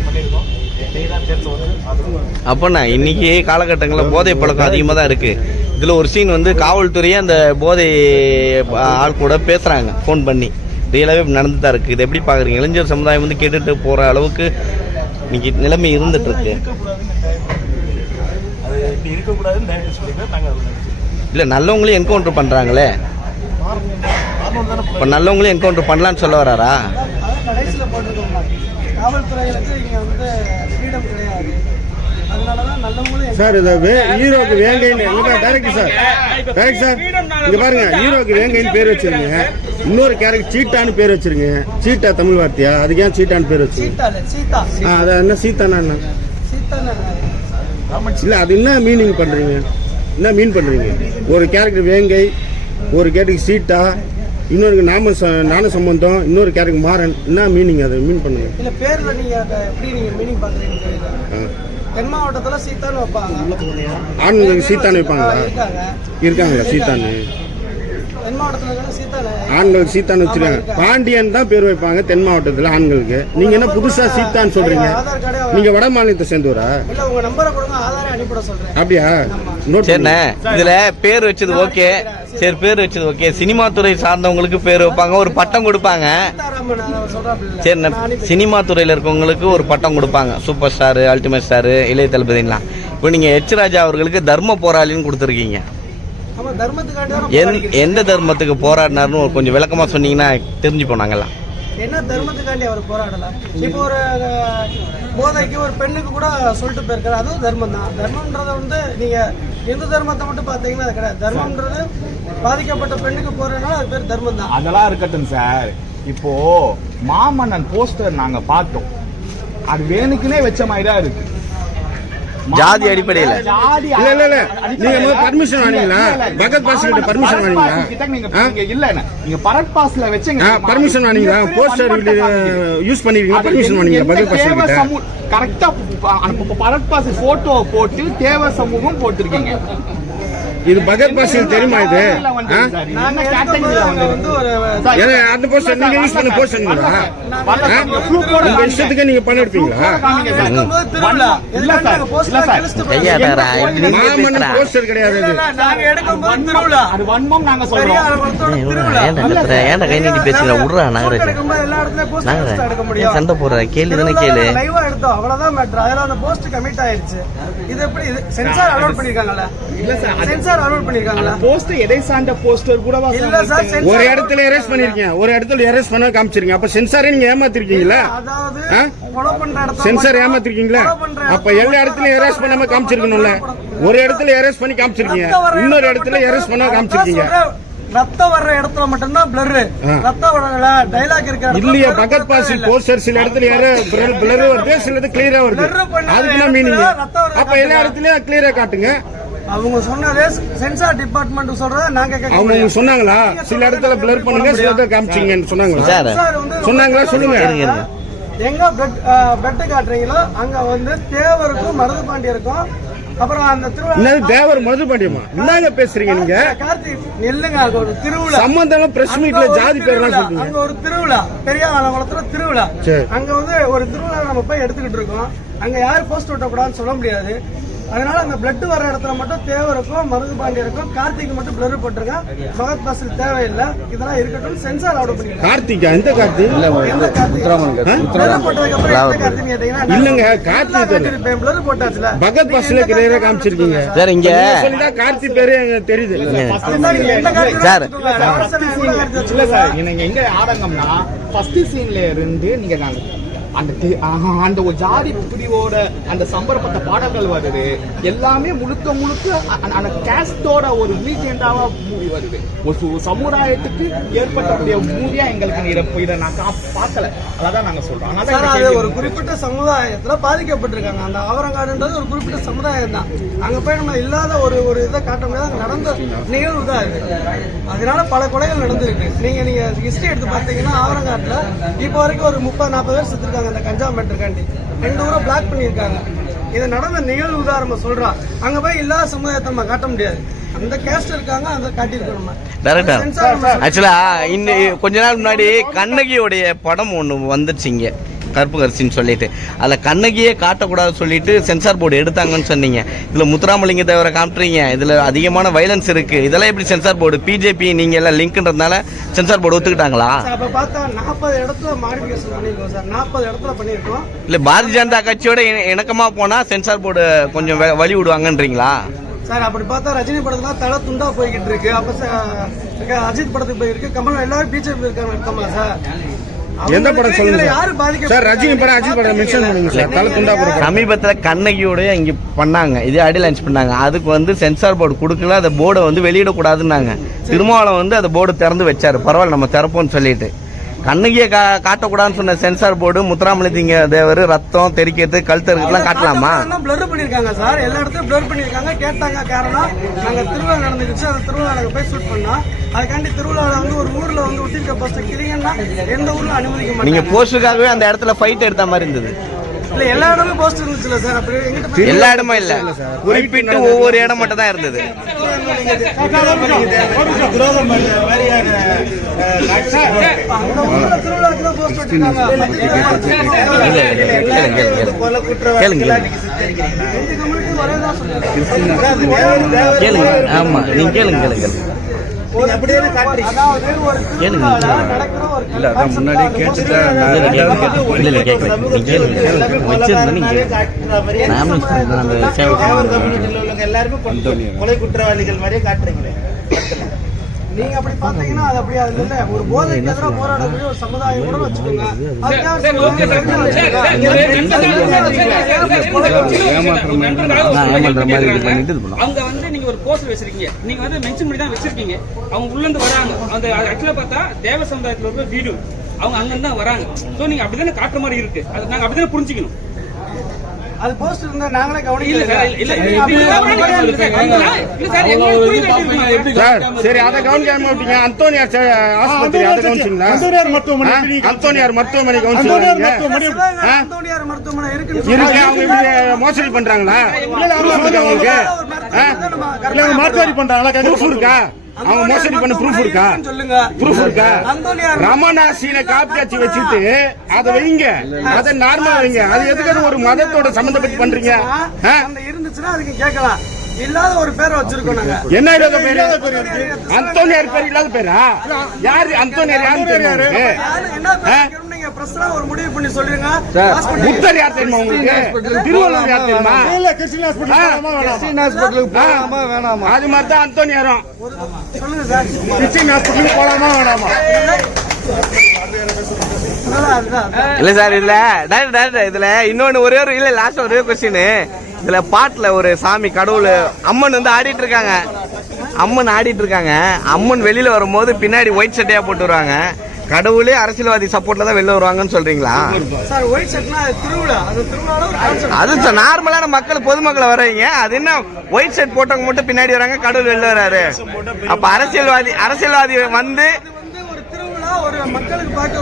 பண்ணியிருக்கோம் நீங்கள் இன்னைக்கு காலகட்டங்களில் போதை பழக்கம் அதிகமாக தான் இருக்குது இதில் ஒரு சீன் வந்து காவல்துறையே அந்த போதை ஆள் கூட பேசுகிறாங்க ஃபோன் பண்ணி. ரியலாகவே நடந்து தான் இருக்குது இது எப்படி பார்க்குறீங்க இளைஞர் சமுதாயம் வந்து கேட்டுட்டு போகிற அளவுக்கு இன்னைக்கு நிலைமை இருந்துட்டு இருக்கு. இல்லை நல்லவங்களையும் என்கவுண்டர் பண்ணுறாங்களே இப்போ நல்லவங்களையும் என்கவுண்டர் பண்ணலான்னு சொல்ல வராரா? காவல்துறைகளுக்கு இங்கே வந்து ஃப்ரீடம் கிடையாது. சார் இதை ஹீரோக்கு வேங்கைன்னு எங்க டேரக்டர் சார். டேரக்ட் சார் இங்க பாருங்க ஹீரோக்கு வேங்கைன்னு பேர் வச்சிருங்க. இன்னொரு கேரக்டர் சீட்டான்னு பேர் வச்சிருங்க. சீட்டா தமிழ் வார்த்தையா அதுக்கு ஏன் சீட்டான்னு பேர் வச்சிருங்க? அது என்ன சீத்தானா என்ன? இல்ல அது என்ன மீனிங் பண்றீங்க? என்ன மீன் பண்றீங்க? ஒரு கேரக்டர் வேங்கை ஒரு கேரக்டர் சீட்டா இன்னொரு நாம ஞான சம்பந்தம் இன்னொரு கேரக்டர் மாறன் என்ன மீனிங் அதை? மீன் பண்ணுங்க. இல்லை பேரில் நீங்கள் அதை எப்படி நீங்கள் மீனிங் ஆ. தென் மாவட்டத்தில் சீத்தான்னு வைப்பாங்க. ஆண்களுக்கு சீத்தான்னு வைப்பாங்களா? இருக்காங்க. இருக்காங்களா சீத்தான்னு? இருக்கிற சீத்தானு வச்சிருக்காங்க பாண்டியன் தான் பேர் வைப்பாங்க தென் மாவட்டத்தில் ஆண்களுக்கு. நீங்க என்ன புதுசா சீத்தான்னு சொல்றீங்க? நீங்க வட மாநிலத்தை சேர்ந்தவரா? அப்படியா? சரிண்ணே இதில் பேர் வச்சது ஓகே. சரி. பேர் வச்சது ஓகே. சினிமா துறை சார்ந்தவங்களுக்கு பேர் வைப்பாங்க. ஒரு பட்டம் கொடுப்பாங்க. சரிண்ணே சினிமா துறையில் இருக்கவங்களுக்கு ஒரு பட்டம் கொடுப்பாங்க. சூப்பர் ஸ்டாரு அல்டிமேட் ஸ்டாரு இளைய தளபதிலாம் இப்போ நீங்கள் எச் ராஜா அவர்களுக்கு தர்ம போராளின்னு கொடுத்துருக்கீங்க. போராடிக்கிட்டு எந்த தர்மத்துக்கு போராடினாருன்னு கொஞ்சம் விளக்கமாக சொன்னீங்கன்னா தெரிஞ்சு போனாங்கல்லாம் என்ன தர்மத்துக்காண்டி அவர் போராடலாம்? இப்போ ஒரு போதைக்கு ஒரு பெண்ணுக்கு கூட சொல்லிட்டு போயிருக்காரு. அதுவும் தர்மம் தான். தர்மம்ன்றத வந்து நீங்க இந்து தர்மத்தை மட்டும் பார்த்தீங்கன்னா அது கிடையாது. தர்மம்ன்றது பாதிக்கப்பட்ட பெண்ணுக்கு போறதுனால அது பேர் தர்மம் தான். அதெல்லாம் இருக்கட்டும் சார். இப்போ மாமன்னன் போஸ்டர் நாங்க பார்த்தோம். அது வேணுக்குனே வச்ச மாதிரி தான் இருக்கு. ஜாதி அடிப்படையில. இல்ல இல்ல இல்ல. நீங்க permission வாங்கினீங்களா? பகத் பாஸ் கிட்ட ஆ? நீங்க இல்ல நீங்க பரட் பாஸ்ல வச்சீங்க. பர்மிஷன் வாங்கிங்களா போஸ்டர் யூஸ் பண்ணிருக்கீங்களா? பர்மிஷன் வாங்கிங்களா பகத் பாஸ் கிட்ட கரெக்டா பரட் பாஸ் போட்டோ போட்டு தேவ சமூகம் போட்டிருக்கீங்க. இது பகத் பாஸ் தெரியுமா இது? அந்த போஸ்டர் நீங்க யூஸ் பண்ண போஸ்டருங்களா உங்க இஷ்டத்துக்கு நீங்க பண்ணிருப்பீங்களா பேசுறா. போஸ்டர் கிடையாது ஏன்டா கை நீட்டி பேசுற? விட்றா, நாகராஜா. சண்டை போடுற? தானே கேளு. லைவா எடுத்தோம். அவ்வளவுதான் மேட்ரு அதுல அந்த போஸ்ட் கமிட் ஆயிருச்சு இது எப்படி? சென்சார் அலோட் பண்ணிருக்காங்கல்ல? இல்ல சென்சார் அலோட் பண்ணிருக்காங்கல்ல போஸ்டர் எதை சார்ந்த போஸ்டர் கூட இல்ல சார் ஒரு இடத்துல எரேஸ் பண்ணிருக்கீங்க. ஒரு இடத்துல எரேஸ் பண்ண காமிச்சிருக்கீங்க அப்ப சென்சாரே நீங்க ஏமாத்திருக்கீங்களா? இடத்துல சென்சார் ஏமாத்திருக்கீங்களா? அப்ப இடத்துல எல்லா இடத்துலயும் எரேஸ் பண்ணாம காமிச்சிருக்கணும்ல. ஒரு இடத்துல எரேஸ் பண்ணி காமிச்சிருக்கீங்க. இன்னொரு இடத்துல இடத்துல எரேஸ் பண்ண காமிச்சிருக்கீங்க. ரத்தம் வர்ற இடத்துல மட்டும்தான் பிளர். ரத்தம் வர டைலாக் இருக்க இடத்துல இல்லையா பகத் பாசி. போஸ்டர் சில இடத்துல பிளர் வருது சிலது கிளியரா வருது. அதுக்கு என்ன இடத்துல மீனிங் அப்ப எல்லா இடத்துலயும் கிளியரா காட்டுங்க. அவங்க சொன்னதே சென்சார் டிபார்ட்மெண்ட் சொல்றத நாங்க கேட்க அவங்க சொன்னாங்களா? சில இடத்துல பிளர் பண்ணுங்க சில இடத்துல காமிச்சிங்கன்னு சொன்னாங்களா? சொன்னாங்களா? சொல்லுங்க. எங்க பெட் காட்டுறீங்களோ அங்க வந்து தேவருக்கும் மருது பாண்டியருக்கும் அப்புறம் அந்த திருவிழா தேவர் மது பாண்டியமா என்னங்க பேசுறீங்க நீங்க? கார்த்திக் நெல்லுங்க அங்க ஒரு திருவிழா. சம்பந்தம் பிரஸ் மீட்ல ஜாதி பேர்லாம். சொல்றீங்க. அங்க ஒரு திருவிழா. பெரியார் ஆலங்குளத்துல திருவிழா. அங்க வந்து ஒரு திருவிழா நம்ம போய் எடுத்துக்கிட்டு இருக்கோம். அங்க யார் போஸ்ட் ஒட்டக்கூடாதுன்னு சொல்ல முடியாது. அதனால அந்த பிளட் வர இடத்துல மட்டும் தேவருக்கும் மருது பாண்டியருக்கும் கார்த்திக் மட்டும் பிளர் போட்டிருங்க மகத் பாசில் தேவையில்லை. இதெல்லாம் இருக்கட்டும். சென்சார் ஆர்டர் பண்ணிருக்காங்க கார்த்திகா எந்த கார்த்திக் எந்த கார்த்திக் பிளர் போட்டதுக்கு அப்புறம் எந்த கார்த்திக் கேட்டீங்கன்னா இல்லங்க, கார்த்திக். கார்த்திக் பிளர் போட்டாச்சுல. பகத் பாஸ்ல கிளியரா காமிச்சிருக்கீங்க. சார் இங்க நீங்க சொல்லிதான் கார்த்தி பேரு எனக்கு தெரியுது. கார்த்திக் சார். இல்ல சார். நீங்க எங்க ஆரம்பம்னா ஃபர்ஸ்ட் சீன்ல இருந்து நீங்க நாங்க அந்த அந்த ஒரு ஜாதி பிரிவோட அந்த சம்பரப்பட்ட பாடல்கள் வருது. எல்லாமே முழுக்க முழுக்க அந்த கேஸ்டோட ஒரு லீஜெண்டாவா மூவி வருது. ஒரு சமுதாயத்துக்கு ஏற்பட்டக்கூடிய மூவியா எங்களுக்கு இதை இதை நான் பார்க்கல. அதான் நாங்க சொல்றோம். அதனால சார் இந்த அது கேள்வி ஒரு குறிப்பிட்ட சமுதாயத்துல பாதிக்கப்பட்டிருக்காங்க. அந்த ஆவரங்காடுன்றது ஒரு குறிப்பிட்ட சமுதாயம் தான் அங்க போய் நம்ம இல்லாத ஒரு ஒரு இதை காட்ட முடியாது. அங்க நடந்த நிகழ்வு தான் இது அதனால பல கொலைகள் நடந்திருக்கு. நீங்க நீங்க ஹிஸ்டரி எடுத்து பார்த்தீங்கன்னா ஆவரங்காட்டுல இப்போ வரைக்கும் ஒரு முப்பது நாற்பது பேர் செத்துருக்காங்க. அந்த கஞ்சா மேட்டருக்காண்டி ரெண்டு ஊரை பிளாக் பண்ணியிருக்காங்க. இது நடந்த நிகழ்வு நம்ம சொல்றோம் அங்க போய் இல்லாத சமுதாயத்தை நம்ம காட்ட முடியாது. அந்த கேஸ்ட் இருக்காங்க அந்த காட்டியிருக்கோம் நம்ம டேரக்டா சென்சார் நம்ம ஆக்சுவலா இன்னும் கொஞ்ச நாள் முன்னாடி கண்ணகியோடைய படம் ஒன்று வந்துருச்சு இங்க. கருப்பு கரிசின்னு சொல்லிட்டு. அதில் கண்ணகியே காட்டக்கூடாதுன்னு சொல்லிட்டு சென்சார் போர்டு எடுத்தாங்கன்னு சொன்னீங்க. இதில் முத்துராமலிங்க தேவரை காமிட்றீங்க இதில் அதிகமான வைலன்ஸ் இருக்கு. இதெல்லாம் எப்படி சென்சார் போர்டு பிஜேபி நீங்கள் எல்லாம் லிங்க்ன்றதுனால சென்சார் போர்டு ஒத்துக்கிட்டாங்களா? இல்லை பாரதிய ஜனதா கட்சியோட இண- இணக்கமா போனால் சென்சார் போர்டு கொஞ்சம் வழி விடுவாங்கன்றீங்களா? சார் அப்படி பார்த்தா ரஜினி படத்துல தலை துண்டா போய்கிட்டு இருக்கு. அப்ப அஜித் படத்துக்கு போயிருக்கு. கமல் எல்லாரும் பிஜேபி இருக்காங்க. இருக்கமா சார்? எந்த படம் அவங்களுக்கு சொல்லுங்க இதுல சார்? யாரு பாதிக்க சார் ரஜினி படம் அஜித் படம் மென்ஷன் பண்ணுங்க சார். தலை துண்டா போடுறோம் சமீபத்தில் கண்ணகியோட இங்கே பண்ணாங்க. இதே அடி லான்ச் பண்ணாங்க. அதுக்கு வந்து சென்சார் போர்டு கொடுக்கல. அந்த போர்டை வந்து வெளியிடக்கூடாதுன்னாங்க. திருமாவளம் வந்து அந்த போர்டு திறந்து வச்சாரு. பரவாயில்ல நம்ம திறப்போம்னு சொல்லிட்டு. கண்ணகியை கா காட்டக்கூடாதுன்னு சொன்ன சென்சார் போர்டு முத்துராமலிங்க தேவர் ரத்தம் தெரிக்கிறது கழுத்து இருக்கிறதுலாம் காட்டலாமா? பிளர் பண்ணிருக்காங்க சார். எல்லா இடத்துலயும் பிளர் பண்ணிருக்காங்க கேட்டாங்க காரணம் நாங்க திருவிழா நடந்துருச்சு அந்த திருவிழா நாங்க போய் ஷூட் பண்ணோம். அதுக்காண்டி திருவிழாவில் வந்து ஒரு ஊர்ல வந்து ஒட்டிருக்க பஸ் கிளிங்கன்னா எந்த ஊர்ல அனுமதிக்க நீங்க மாட்டாங்க போஸ்டுக்காகவே அந்த இடத்துல ஃபைட் எடுத்த மாதிரி இருந்தது. எல்லா இடமும் போஸ்ட் இருந்துச்சுல சார் அப்படி எங்கிட்ட எல்லா இடமும் இல்ல. குறிப்பிட்டு ஒவ்வொரு இடம் மட்டும் தான் இருந்தது கேளுங்க. ஆமா நீங்க கேளுங்க கேளுங்க. கொலை குற்றவாளிகள் மாதிரியே காட்டுறீங்களே நீங்க அப்படி பாத்தீங்கன்னா அது அப்படி அது இல்ல ஒரு போதைக்கு எதிராக போராடக்கூடிய ஒரு சமுதாயம் கூட வச்சுக்கோங்க ஏமாத்துற மாதிரி இது பண்ணிட்டு இது பண்ணோம் அவங்க வந்து ஒரு போஸ்டர் வச்சிருக்கீங்க. நீங்க வந்து மென்ஷன் பண்ணி தான் வச்சிருக்கீங்க. அவங்க உள்ள இருந்து வராங்க. அந்த ஆக்சுவலா பார்த்தா தேவ சமுதாயத்துல உள்ள வீடு. அவங்க அங்க இருந்து தான் வராங்க. சோ நீங்க அப்படிதானே காட்டுற மாதிரி இருக்கு? அது நாங்க அப்படிதானே புரிஞ்சுக்கணும். அது போஸ்ட் இருந்தா நாங்களே இல்ல கவனிக்கல சார் அதை கவனிக்காம விட்டீங்க. அந்தோனியார் ஆஸ்பத்திரி அதை கவனிச்சிங்களா? அந்தோனியார் மருத்துவமனை கவனிச்சிங்களா? அந்தோனியார் மருத்துவமனை இருக்குன்னு இருக்கு அவங்க மோசடி பண்றாங்களா? ப்ரூஃப் உங்களுக்கு மருத்துவமனை பண்றாங்களா? ப்ரூஃப் இருக்கா? அவங்க மோசடி பண்ண ப்ரூஃப் இருக்கா? ப்ரூஃப் இருக்கா? அந்தோனியார் ரமணாசீனை காப்பியாச்சு வச்சுட்டு அதை வைங்க. அதை நார்மலா வைங்க. அது எதுக்கு ஒரு மதத்தோட சம்பந்தப்பட்டு பண்றீங்க? இருந்துச்சுன்னா அதுக்கு கேட்கலாம். இல்லாத ஒரு பேரை வச்சிருக்கோம் நாங்க. என்ன இல்லாத பேரு? அந்தோனியார் பேர் இல்லாத பேரா? யாரு? அந்தோனியார்? யாரு? என்ன ஒரு முடிவு பண்ணி சொல்லுங்க ஹாஸ்பிட்டல் புத்தர் யார் தெரியுமா உங்களுக்கு? திருவள்ளுவர் யார் தெரியுமா? ஆ? அது மாதிரி தான் அந்தோனியாரும் சொல்லுங்க சார். கிறிஸ்டின் ஹாஸ்பிட்டலுக்கு போலாமா வேணாமா. இல்ல சார் இதுல இன்னொன்னு ஒரே ஒரு இல்ல லாஸ்ட் ஒரே கொஸ்டின் இதுல பாட்டுல ஒரு சாமி கடவுள் அம்மன் வந்து ஆடிட்டு இருக்காங்க. அம்மன் ஆடிட்டு இருக்காங்க. அம்மன் வெளியில வரும்போது பின்னாடி ஒயிட் சட்டையா போட்டு வருவாங்க. கடவுளே அரசியல்வாதி சப்போர்ட்ல தான் வெளில வருவாங்கன்னு சொல்றீங்களா? சார் ஒயிட் ஷர்ட்னா அது நார்மலான மக்கள் பொதுமக்களை வர்றீங்க. அது என்ன ஒயிட் ஷர்ட் போட்டவங்க மட்டும் பின்னாடி வராங்க கடவுள் வெளில வராரு அப்ப அரசியல்வாதி அரசியல்வாதி வந்து ஒரு மக்களுக்கு பார்க்க